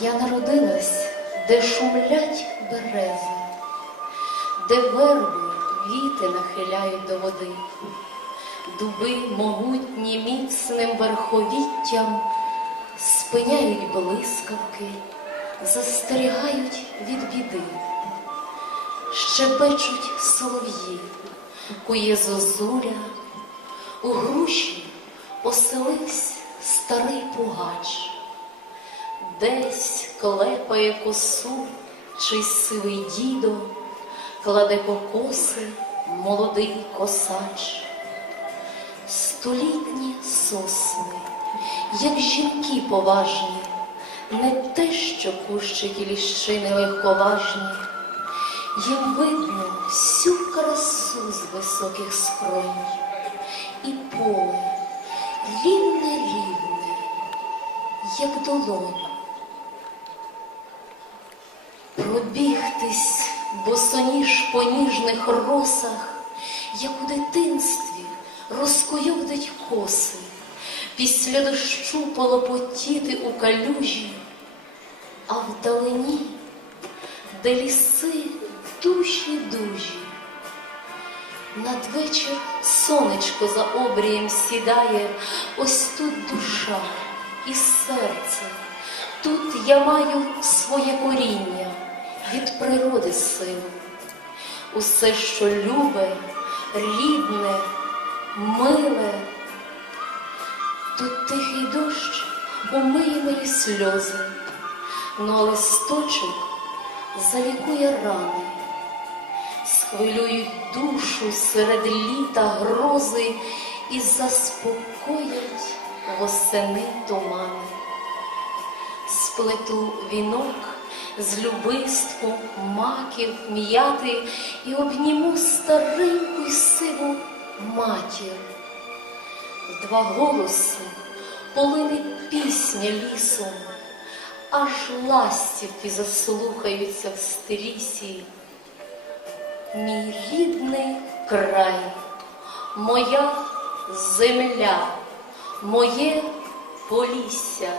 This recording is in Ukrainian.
Я народилась, де шумлять берези, де верби віти нахиляють до води, дуби могутні міцним верховіттям спиняють блискавки, застерігають від біди, щебечуть солов'ї, кує зозуля, у груші оселився старий пугач. Десь клепає косу чийсь сивий дідо, кладе кокоси молодий косач. Столітні сосни, як жінки поважні, не те, що кущики ліщини легковажні, їм видно всю красу з високих скронь, і поле рівне рівне, як долонь. Пробігтись босоніж по ніжних росах, як у дитинстві розкуйовдить коси, після дощу полопотіти у калюжі, а вдалині, де ліси душі дужі. Надвечір сонечко за обрієм сідає, ось тут душа і серце. Тут я маю своє коріння від природи силу. Усе, що любе, рідне, миле. Тут тихий дощ умиє мої сльози, но листочок залікує рани схвилюють душу серед літа грози і заспокоять восени тумани. Сплету вінок з любистку, маків, м'яти і обніму стареньку й сиву матір. Два голоси полине пісня лісом, аж ластівки заслухаються в стрісі. Мій рідний край, моя земля, моє полісся.